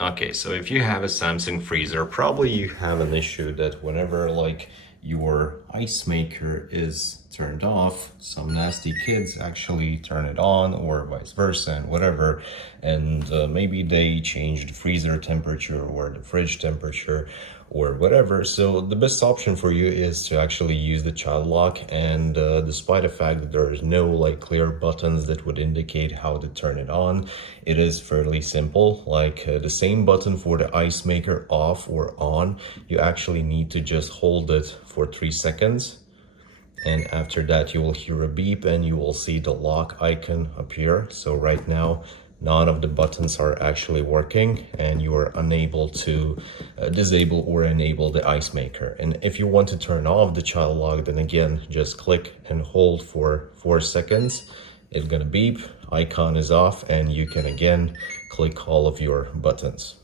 Okay, so if you have a Samsung freezer, probably you have an issue that whenever like your ice maker is turned off, some nasty kids actually turn it on or vice versa and whatever, and maybe they change the freezer temperature or the fridge temperature or whatever. So the best option for you is to actually use the child lock, and despite the fact that there is no like clear buttons that would indicate how to turn it on, it is fairly simple. Like the same button for the ice maker off or on, you actually need to just hold it for 3 seconds, and after that you will hear a beep and you will see the lock icon appear. So right now none of the buttons are actually working and you are unable to disable or enable the ice maker. And if you want to turn off the child lock, then again just click and hold for 4 seconds. It's gonna beep, icon is off, and you can again click all of your buttons.